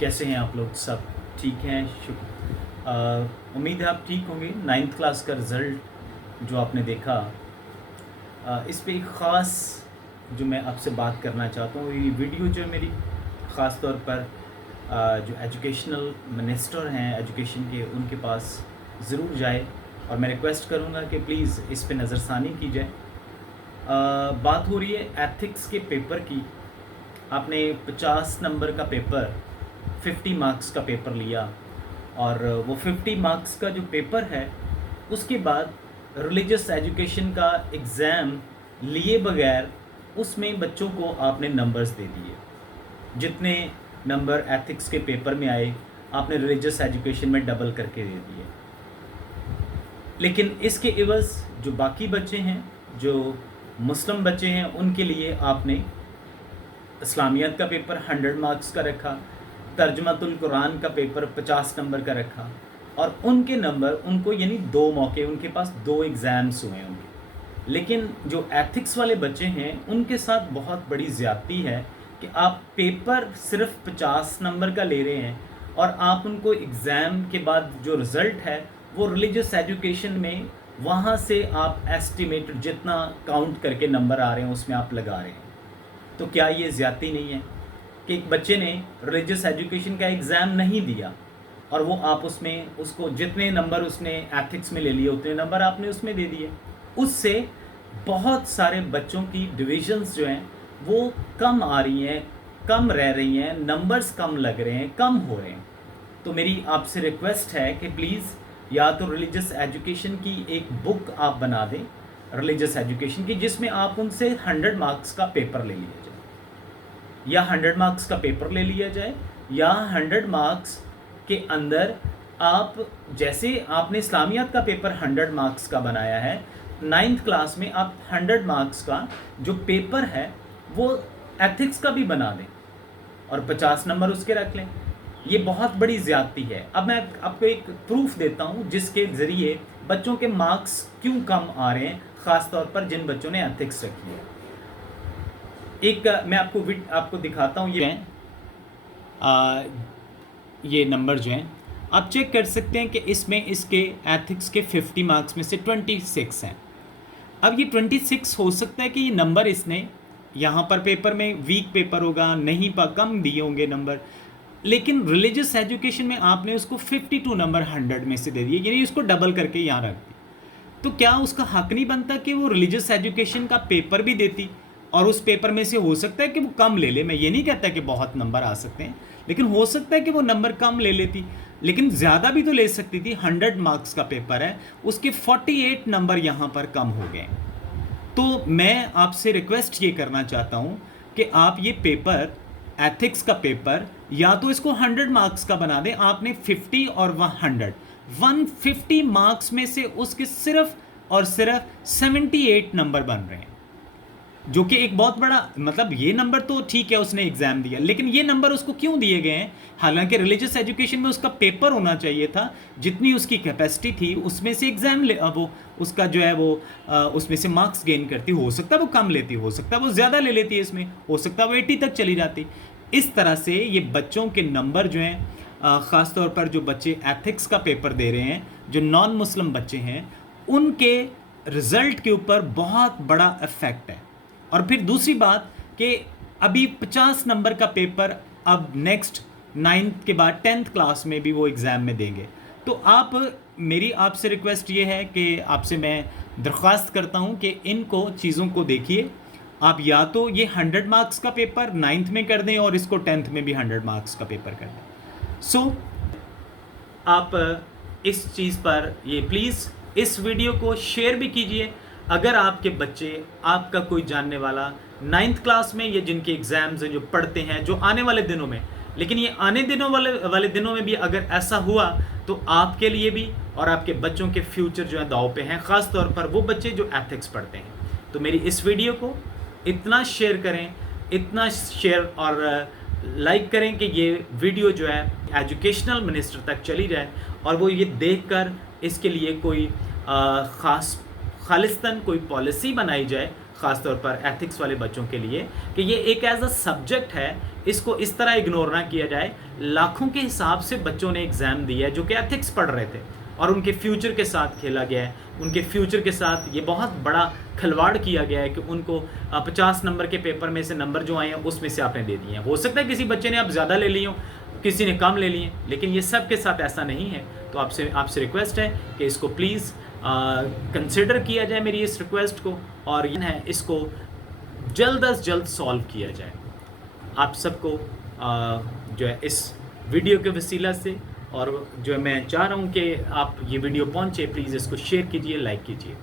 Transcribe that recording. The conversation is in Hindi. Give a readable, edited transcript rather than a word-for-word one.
कैसे हैं आप लोग? सब ठीक हैं? उम्मीद है आप ठीक होंगे। 9th क्लास का रिज़ल्ट जो आपने देखा, इस पे एक ख़ास जो मैं आपसे बात करना चाहता हूँ, ये वीडियो जो है मेरी ख़ास तौर पर जो एजुकेशनल मिनिस्टर हैं एजुकेशन के, उनके पास ज़रूर जाए और मैं रिक्वेस्ट करूँगा कि प्लीज़ इस पे नज़रसानी की जाए। बात हो रही है एथिक्स के पेपर की। आपने 50 नंबर का पेपर, 50 मार्क्स का पेपर लिया और वो 50 मार्क्स का जो पेपर है, उसके बाद रिलीजियस एजुकेशन का एग्ज़ाम लिए बगैर उसमें बच्चों को आपने नंबर्स दे दिए। जितने नंबर एथिक्स के पेपर में आए, आपने रिलीजियस एजुकेशन में डबल करके दे दिए। लेकिन इसके एवज़ जो बाकी बच्चे हैं, जो मुस्लिम बच्चे हैं, उनके लिए आपने इस्लामियत का पेपर 100 मार्क्स का रखा, तर्जुमातुल कुरान का पेपर 50 नंबर का रखा और उनके नंबर, उनको यानी 2 मौके, उनके पास 2 एग्ज़ाम्स हुए होंगे। लेकिन जो एथिक्स वाले बच्चे हैं, उनके साथ बहुत बड़ी ज़्यादती है कि आप पेपर सिर्फ 50 नंबर का ले रहे हैं और आप उनको एग्ज़ाम के बाद जो रिज़ल्ट है वो रिलीजियस एजुकेशन में, वहाँ से आप एस्टिमेटेड जितना काउंट करके नंबर आ रहे हैं उसमें आप लगा रहे हैं। तो क्या ये ज़्यादती नहीं है कि एक बच्चे ने रिलीजियस एजुकेशन का एग्ज़ाम नहीं दिया और वो आप उसमें उसको जितने नंबर उसने एथिक्स में ले लिए उतने नंबर आपने उसमें दे दिए। उससे बहुत सारे बच्चों की डिविजन्स जो हैं वो कम आ रही हैं, कम रह रही हैं, नंबर्स कम लग रहे हैं, कम हो रहे हैं। तो मेरी आपसे रिक्वेस्ट है कि प्लीज़ या तो रिलीजियस एजुकेशन की एक बुक आप बना दें, रिलीजियस एजुकेशन की, जिसमें आप उनसे 100 मार्क्स का पेपर ले लिया जाए, या 100 मार्क्स का पेपर ले लिया जाए, या 100 मार्क्स के अंदर आप, जैसे आपने इस्लामियत का पेपर 100 मार्क्स का बनाया है, 9th क्लास में आप 100 मार्क्स का जो पेपर है वो एथिक्स का भी बना दें और 50 नंबर उसके रख लें। ये बहुत बड़ी ज़्यादती है। अब मैं आपको एक प्रूफ देता हूँ जिसके ज़रिए बच्चों के मार्क्स क्यों कम आ रहे हैं, ख़ास तौर पर जिन बच्चों ने एथिक्स रखी है। एक मैं आपको दिखाता हूँ। ये नंबर जो हैं आप चेक कर सकते हैं कि इसमें इसके एथिक्स के 50 मार्क्स में से 26 हैं। अब ये 26 हो सकता है कि ये नंबर इसने यहाँ पर पेपर में वीक पेपर होगा, नहीं कम दिए होंगे नंबर, लेकिन रिलीजियस एजुकेशन में आपने उसको 52 नंबर 100 में से दे दिए, यानी उसको डबल करके यहाँ रख दी। तो क्या उसका हक नहीं बनता कि वो रिलीजियस एजुकेशन का पेपर भी देती और उस पेपर में से हो सकता है कि वो कम ले ले। मैं ये नहीं कहता कि बहुत नंबर आ सकते हैं, लेकिन हो सकता है कि वो नंबर कम ले लेती, लेकिन ज़्यादा भी तो ले सकती थी। 100 मार्क्स का पेपर है, उसके 48 नंबर यहाँ पर कम हो गए। तो मैं आपसे रिक्वेस्ट ये करना चाहता हूँ कि आप ये पेपर, एथिक्स का पेपर, या तो इसको 100 मार्क्स का बना दें। आपने 50 और 150 मार्क्स में से उसके सिर्फ और सिर्फ 78 नंबर बन रहे हैं, जो कि एक बहुत बड़ा, मतलब ये नंबर तो ठीक है उसने एग्ज़ाम दिया, लेकिन ये नंबर उसको क्यों दिए गए हैं? हालांकि रिलीजियस एजुकेशन में उसका पेपर होना चाहिए था, जितनी उसकी कैपेसिटी थी उसमें से एग्ज़ाम वो उसका जो है वो उसमें से मार्क्स गेन करती। हो सकता है वो कम लेती, हो सकता है वो ज़्यादा ले लेती है, इसमें हो सकता है वो 80 तक चली जाती। इस तरह से ये बच्चों के नंबर जो हैं, ख़ास तौर पर जो बच्चे एथिक्स का पेपर दे रहे हैं, जो नॉन मुस्लिम बच्चे हैं, उनके रिज़ल्ट के ऊपर बहुत बड़ा इफ़ेक्ट है। और फिर दूसरी बात कि अभी 50 नंबर का पेपर अब नेक्स्ट 9th के बाद 10th क्लास में भी वो एग्ज़ाम में देंगे। तो मेरी आपसे रिक्वेस्ट ये है कि आपसे मैं दरख्वास्त करता हूँ कि इनको चीज़ों को देखिए। आप या तो ये 100 मार्क्स का पेपर 9th में कर दें और इसको 10th में भी 100 मार्क्स का पेपर कर दें। सो आप इस चीज़ पर ये प्लीज़ इस वीडियो को शेयर भी कीजिए। अगर आपके बच्चे, आपका कोई जानने वाला 9th क्लास में, या जिनके एग्ज़ाम्स हैं, जो पढ़ते हैं, जो आने वाले दिनों में, लेकिन ये आने दिनों वाले दिनों में भी अगर ऐसा हुआ तो आपके लिए भी और आपके बच्चों के फ्यूचर जो है दांव पे हैं, ख़ास तौर पर वो बच्चे जो एथिक्स पढ़ते हैं। तो मेरी इस वीडियो को इतना शेयर करें, इतना शेयर और लाइक करें कि ये वीडियो जो है एजुकेशनल मिनिस्टर तक चली जाए और वो ये देखकर इसके लिए कोई खालिस्तन कोई पॉलिसी बनाई जाए, ख़ासतौर पर एथिक्स वाले बच्चों के लिए, कि ये एक एज अ सब्जेक्ट है, इसको इस तरह इग्नोर ना किया जाए। लाखों के हिसाब से बच्चों ने एग्ज़ाम दिया है जो कि एथिक्स पढ़ रहे थे, और उनके फ्यूचर के साथ खेला गया है, उनके फ्यूचर के साथ ये बहुत बड़ा खिलवाड़ किया गया है कि उनको 50 नंबर के पेपर में से नंबर जो आए हैं उसमें से आपने दे दिए हैं। हो सकता है किसी बच्चे ने आप ज़्यादा ले लिए हों, किसी ने कम ले लिए, लेकिन ये सब के साथ ऐसा नहीं है। तो आपसे रिक्वेस्ट है कि इसको प्लीज़ कंसिडर किया जाए मेरी इस रिक्वेस्ट को, और ये है इसको जल्द अज जल्द सॉल्व किया जाए। आप सबको जो है इस वीडियो के वसीला से, और जो मैं चाह रहा हूँ कि आप ये वीडियो पहुँचे, प्लीज़ इसको शेयर कीजिए, लाइक कीजिए।